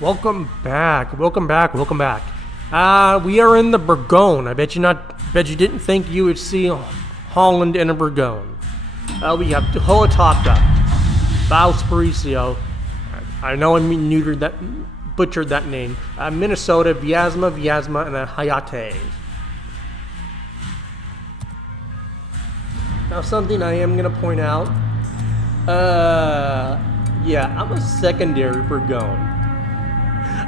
Welcome back. We are in the Bourgogne. I bet you didn't think you would see Holland in a Bourgogne. We have Hoataka, Valparaiso. I know I butchered that name. Minnesota, Vyazma, and Hayate. Now, something I am gonna point out. I'm a secondary Bourgogne.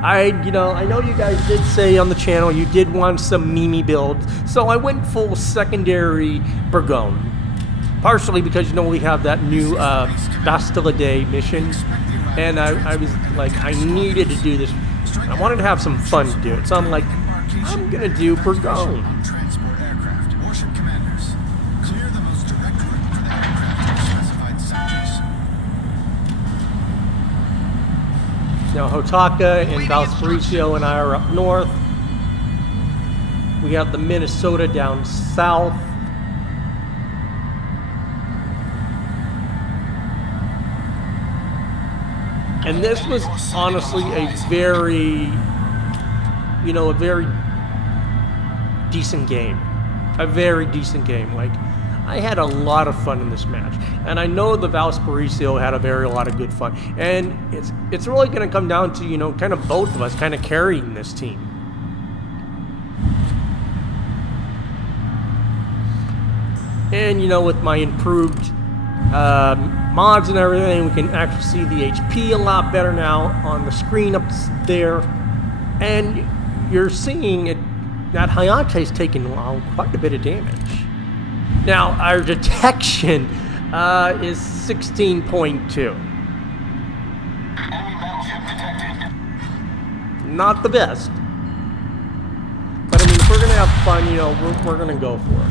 I know you guys did say on the channel you did want some Mimi builds, so I went full secondary Bourgogne. Partially because we have that new Bastille Day mission, and I was like, I needed to do this. I wanted to have some fun to do it, so I'm like, I'm gonna do Bourgogne. Now, Hoataka and Valparaiso and I are up north. We have the Minnesota down south. And this was honestly a very decent game. A very decent game. Like, I had a lot of fun in this match, and I know the Valparaiso had a lot of good fun, and it's really going to come down to kind of both of us kind of carrying this team. And with my improved mods and everything, we can actually see the HP a lot better now on the screen up there, and you're seeing that Hayate's taking quite a bit of damage. Now, our detection is 16.2. Not the best. But I mean, if we're going to have fun, we're going to go for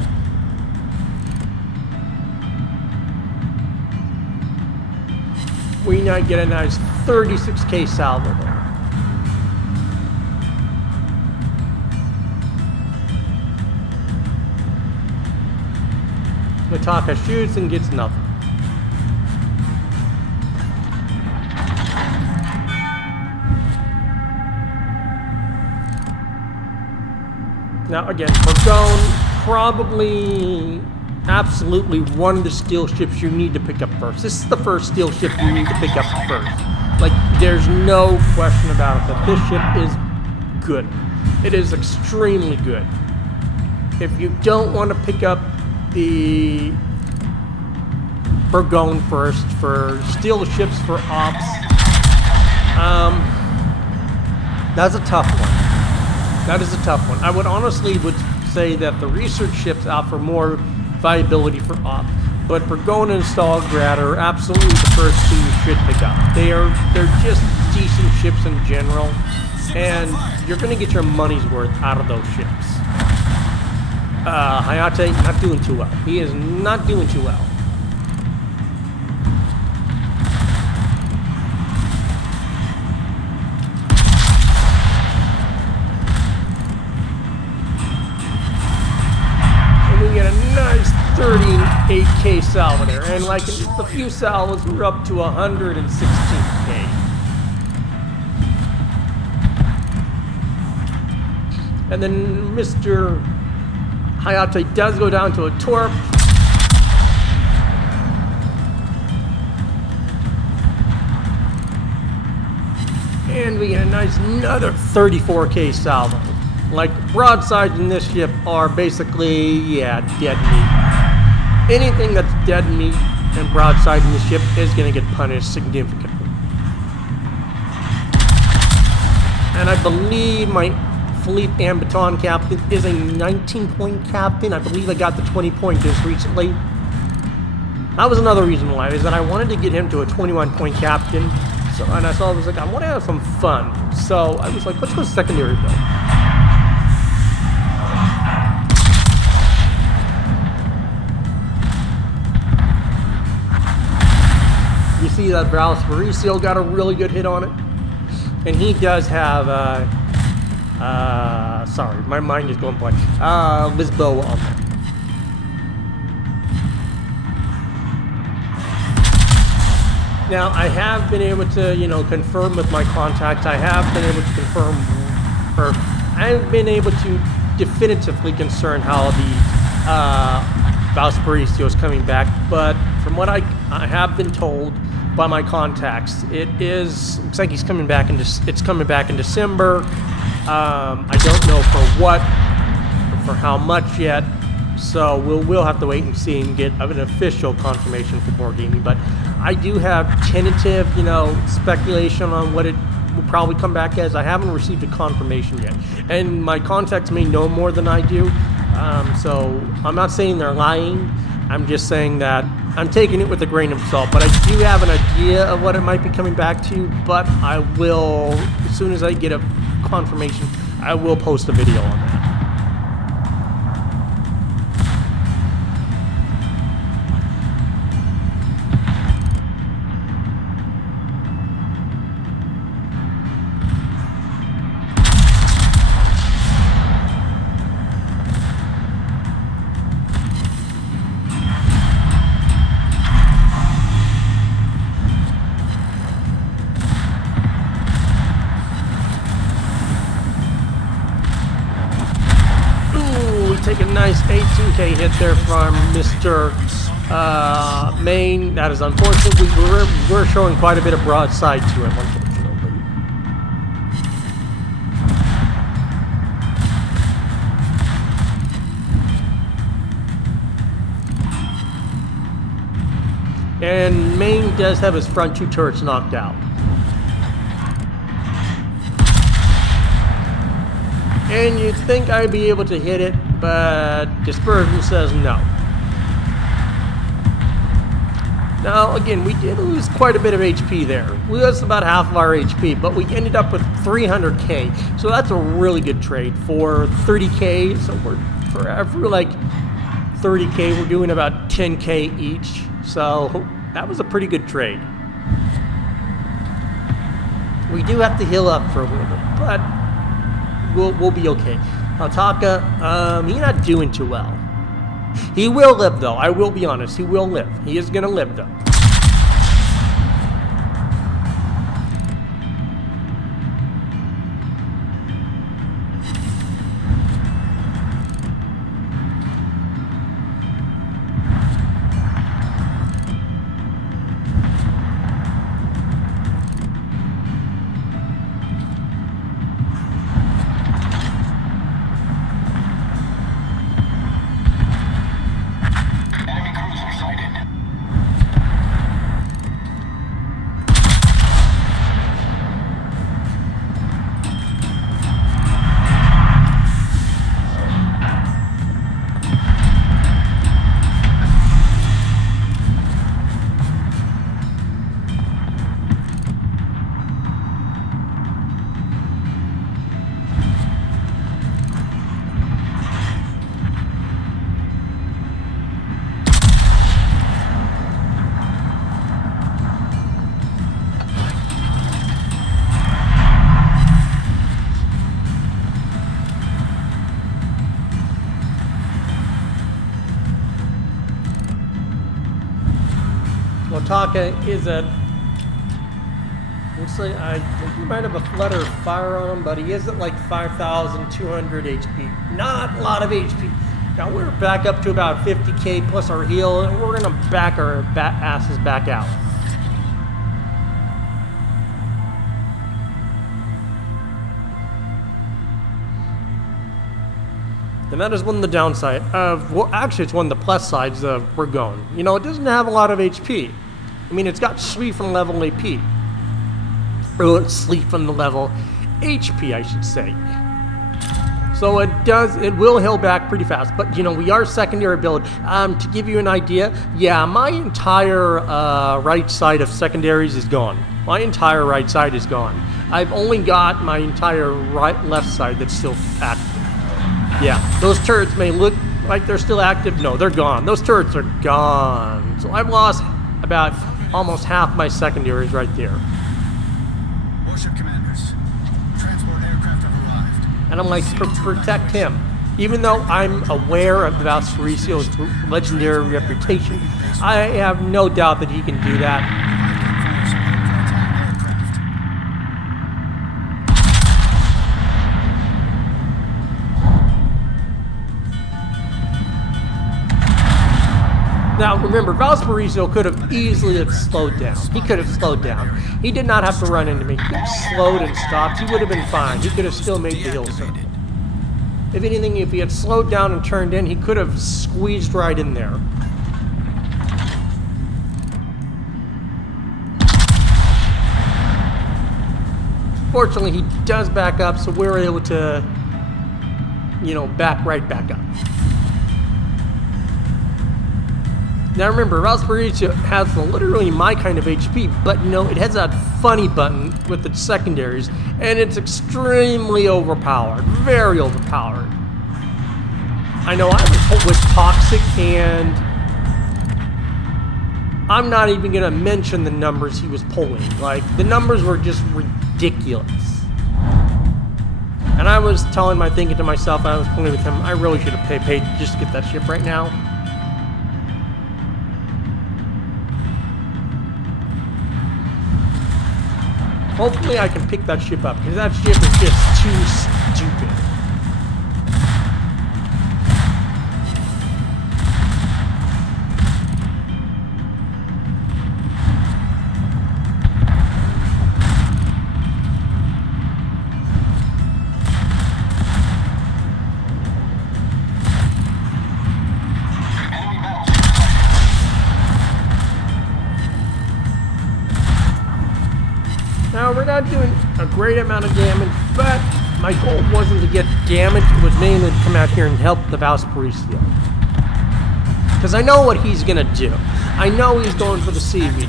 it. We now get a nice 36k salvo there. Hoataka shoots and gets nothing. Now again, Bourgogne, probably absolutely one of the steel ships you need to pick up first. This is the first steel ship you need to pick up first. Like, there's no question about it that this ship is good. It is extremely good. If you don't want to pick up the Bourgogne first for steel ships for ops, that's a tough one. That is a tough one. I would say that the research ships offer more viability for ops, but Bourgogne and Stalingrad are absolutely the first two you should pick up. They're just decent ships in general, and you're going to get your money's worth out of those ships. Hayate, not doing too well. He is not doing too well. And we get a nice 38k salvo there. And like a few salvos, we're up to 116k. And then Mr. Hayate does go down to a torp. And we get a nice another 34k salvo. Like, broadsides in this ship are basically, dead meat. Anything that's dead meat and broadside in this ship is going to get punished significantly. And I believe my Philippe Ambaton captain is a 19-point captain. I believe I got the 20-point just recently. That was another reason why, is that I wanted to get him to a 21-point captain. So, and I was like, I want to have some fun. So I was like, let's go secondary build. You see that Valparaiso got a really good hit on it. And he does have sorry, my mind is going blank. Lisboa on there. Now, I have been able to, you know, confirm with my contacts. I have been able to confirm, or I've been able to definitively concern how the Valparaiso is coming back. But from what I have been told by my contacts, looks like he's coming back it's coming back in December. I don't know for what, or for how much yet. So we'll have to wait and see and get an official confirmation for Bourgogne. But I do have tentative, you know, speculation on what it will probably come back as. I haven't received a confirmation yet, and my contacts may know more than I do. So I'm not saying they're lying. I'm just saying that I'm taking it with a grain of salt. But I do have an idea of what it might be coming back to. But I will, as soon as I get a confirmation, I will post a video on that. Take a nice 18K hit there from Mr. Maine. That is unfortunate. We're showing quite a bit of broadside to him, unfortunately. And Maine does have his front two turrets knocked out. And you'd think I'd be able to hit it, but Dispersion says no. Now, again, we did lose quite a bit of HP there. We lost about half of our HP, but we ended up with 300K. So that's a really good trade for 30K. So for every like 30K, we're doing about 10K each. So that was a pretty good trade. We do have to heal up for a little bit, but we'll be okay. Taka, he's not doing too well. He will live, though. I will be honest. He will live. He is going to live, though. Taka is at, looks like I think he might have a flutter of fire on him, but he is at like 5,200 HP. Not a lot of HP. Now we're back up to about 50K plus our heal, and we're gonna back our asses back out. And that is one of the downside of, well, actually it's one of the plus sides of Bourgogne. You know, it doesn't have a lot of HP. I mean, it's got sleep from level AP. Or sleep from the level HP, I should say. So it will heal back pretty fast. But, you know, we are secondary build. To give you an idea, yeah, my entire right side of secondaries is gone. My entire right side is gone. I've only got my entire left side that's still active. Yeah, those turrets may look like they're still active. No, they're gone. Those turrets are gone. So I've lost about almost half my secondaries right there. Warship commanders, transport aircraft have arrived. And I'm like, protect him. Even though I'm aware of the Valparaiso's legendary reputation, I have no doubt that he can do that. Now remember, Valparaiso could have easily have slowed down. He could have slowed down. He did not have to run into me. He could have slowed and stopped. He would have been fine. He could have still made the hill circle. If anything, if he had slowed down and turned in, he could have squeezed right in there. Fortunately, he does back up, so we're able to, you know, back right back up. Now remember, Valparaiso has literally my kind of HP, but no, it has that funny button with its secondaries, and it's extremely overpowered, very overpowered. I know I was toxic, and I'm not even gonna mention the numbers he was pulling. Like, the numbers were just ridiculous. And I was thinking to myself, I was playing with him, I really should have paid just to get that ship right now. Hopefully I can pick that ship up, because that ship is just too stupid. Now, we're not doing a great amount of damage, but my goal wasn't to get damage. It was mainly to come out here and help the Valparaiso. Because I know what he's going to do. I know he's going for the CV.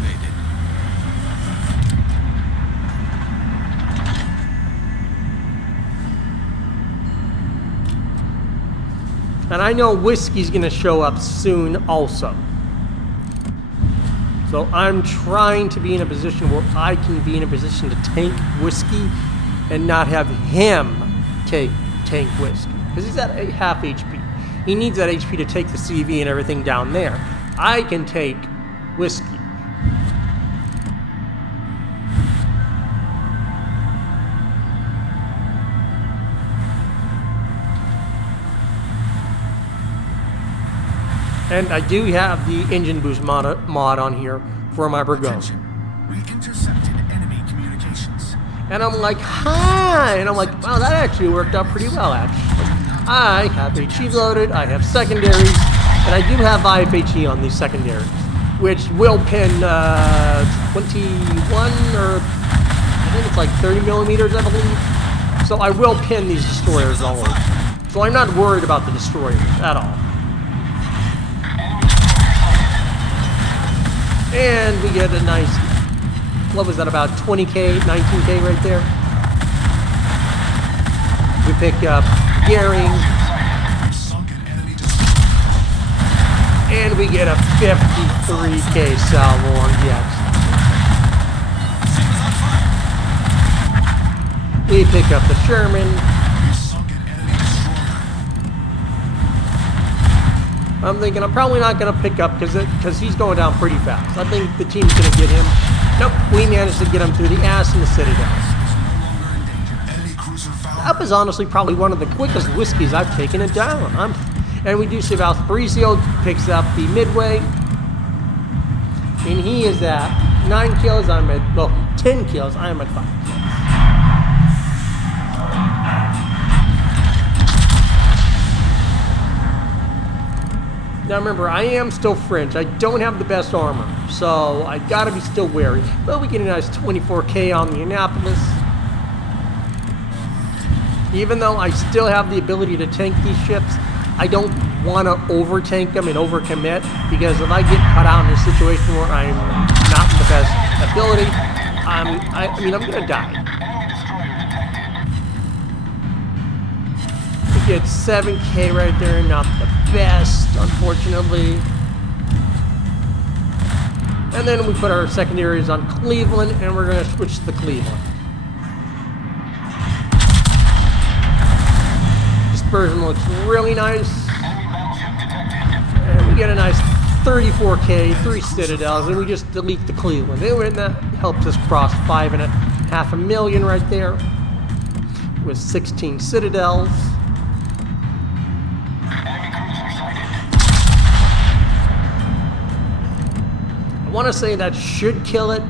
And I know Whisky's going to show up soon also. So I'm trying to be in a position where I can be in a position to tank Whisky and not have him tank Whisky. Because he's at half HP. He needs that HP to take the CV and everything down there. I can take Whisky. And I do have the engine boost mod on here for my Bourgogne. We intercepted enemy communications. And I'm like, hi! And I'm like, wow, that actually worked out pretty well, actually. I have HE loaded, I have secondaries, and I do have IFHE on these secondaries, which will pin 21 or I think it's like 30 millimeters, I believe. So I will pin these destroyers all over. So I'm not worried about the destroyers at all. And we get a nice, what was that, about 20K, 19K right there. We pick up gearing. And we get a 53K salvo on the X. We pick up the Sherman. I'm thinking I'm probably not going to pick up because he's going down pretty fast. I think the team's going to get him. Nope, we managed to get him through the ass in the Citadel. That was honestly probably one of the quickest Whiskies I've taken it down. And we do see Valparaiso picks up the Midway. And he is at 9 kills. I'm at, well, 10 kills. I am at 5 kills. Now remember, I am still French. I don't have the best armor, so I gotta be still wary. But we get a nice 24K on the Annapolis. Even though I still have the ability to tank these ships, I don't want to over-tank them and over-commit, because if I get caught out in a situation where I'm not in the best ability, I mean, I'm gonna die. We get 7K right there, not the best, unfortunately. And then we put our secondaries on Cleveland, and we're going to switch to Cleveland. Dispersion looks really nice. And we get a nice 34K, 3 Citadels, and we just delete the Cleveland. And that helps us cross 5.5 million right there with 16 Citadels. I want to say that should kill it.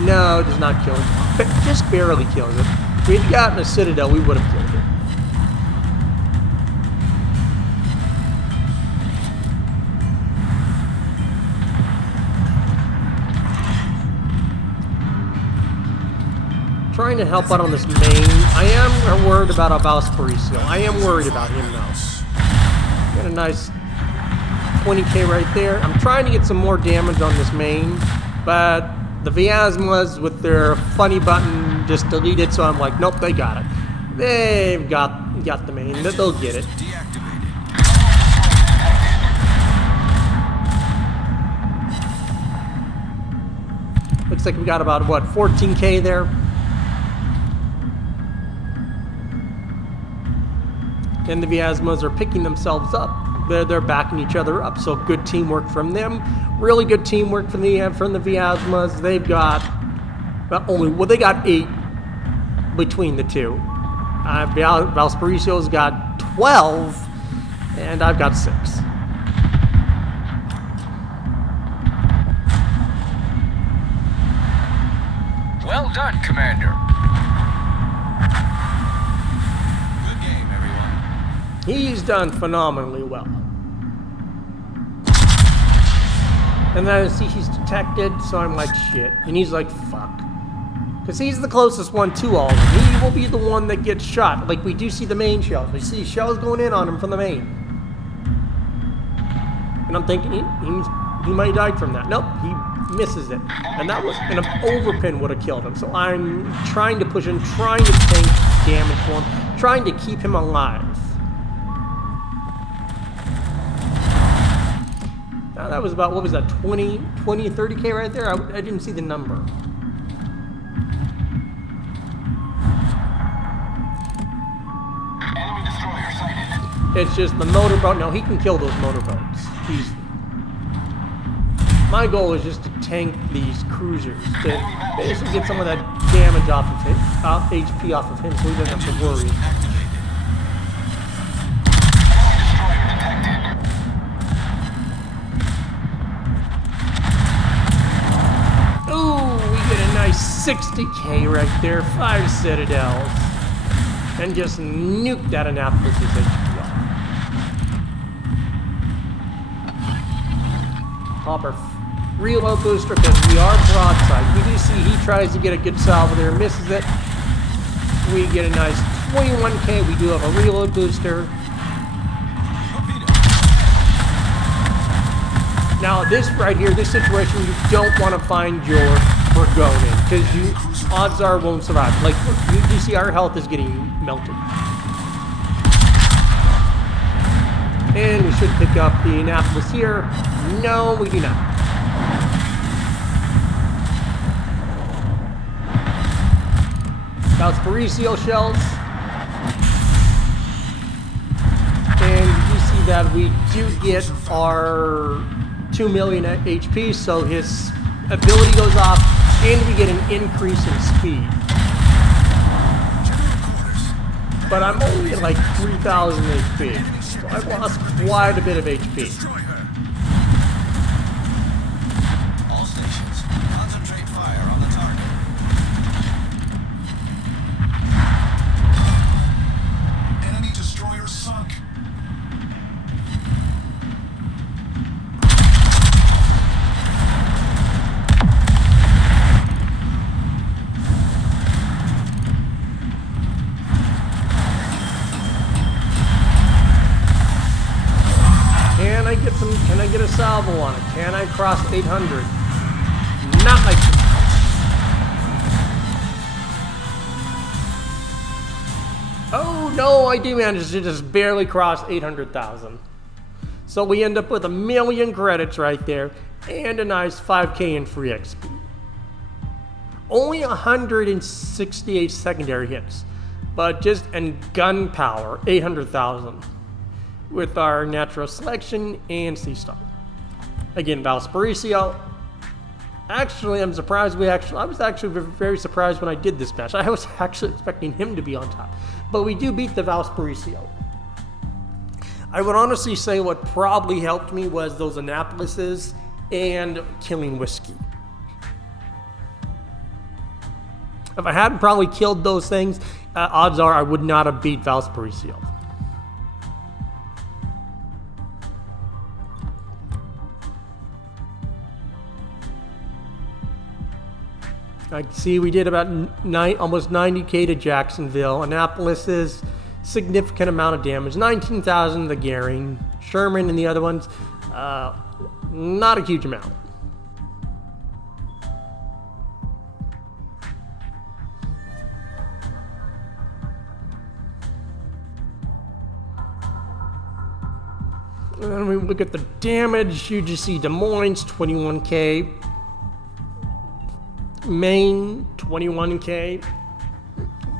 No, it does not kill it. It just barely kills it. If we'd gotten a Citadel, we would have killed it. Trying to help out on this main. I am worried about Valparaiso. I am worried about him now. Got a nice 20k right there. I'm trying to get some more damage on this main, but the Viasmas with their funny button just deleted, so I'm like, nope, they got it. They've got the main. They'll get it. Looks like we got about, what, 14k there? And the Viasmas are picking themselves up. They're backing each other up. So good teamwork from them. Really good teamwork from the Viasmas. They've got they got 8 between the two. Valparaiso's got 12, and I've got 6. Well done, Commander. He's done phenomenally well. And then I see he's detected, so I'm like, shit. And he's like, fuck. Because he's the closest one to all of them. He will be the one that gets shot. Like, we do see the main shells. We see shells going in on him from the main. And I'm thinking, he might have died from that. Nope, he misses it. And that was, and an overpin would have killed him. So I'm trying to push him, trying to tank damage for him, trying to keep him alive. Now that was about, what was that, 20, 30k right there? I didn't see the number. Enemy destroyer sighted. It's just the motorboat. No, he can kill those motorboats. My goal is just to tank these cruisers, to basically get some of that damage off of him, HP off of him, so he doesn't have to worry. Ooh, we get a nice 60k right there, 5 Citadels, and just nuke that Annapolis' HP off. Popper. Reload booster, because we are broadside. We do see he tries to get a good salvo there, misses it. We get a nice 21k. We do have a reload booster. Now this right here, this situation, you don't want to find your Bourgogne in, because you odds are won't survive. Like you see our health is getting melted. And we should pick up the Annapolis here. No, we do not. Valparaiso shells. And you see that we do get our 2 million HP, so his ability goes off, and we get an increase in speed. But I'm only at like 3,000 HP, so I've lost quite a bit of HP. All stations, concentrate fire on the target. Enemy destroyer sunk. Can I get a salvo on it? Can I cross 800? Not like this. Oh no, I do manage to just barely cross 800,000. So we end up with 1 million credits right there and a nice 5k in free XP. Only 168 secondary hits, but just and gunpowder 800,000. With our natural selection and sea star. Again, Valparaiso. Actually, I'm surprised I was actually very surprised when I did this match. I was actually expecting him to be on top. But we do beat the Valparaiso. I would honestly say what probably helped me was those Annapolises and killing Whisky. If I hadn't probably killed those things, odds are I would not have beat Valparaiso. I see we did about almost 90k to Jacksonville. Annapolis is significant amount of damage. 19,000 the Garing. Sherman and the other ones, not a huge amount. And then we look at the damage. You just see Des Moines, 21k. Maine, 21k.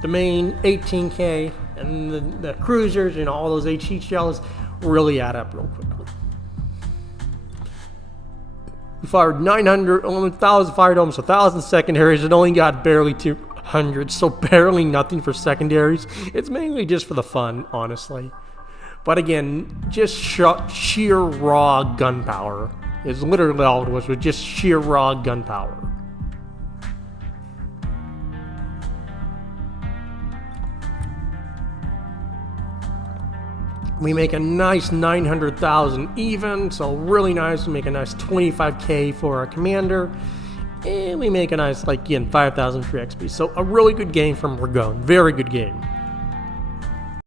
The Maine, 18k. And the cruisers and all those HE shells really add up real quickly. We fired 900, 1,000, fired almost 1,000 secondaries and only got barely 200, so barely nothing for secondaries. It's mainly just for the fun, honestly. But again, just sheer raw gunpowder is literally all it was just sheer raw gunpowder. We make a nice 900,000 even, so really nice. We make a nice 25k for our commander, and we make a nice, like, again, 5,000 for XP. So a really good game from Bourgogne. Very good game.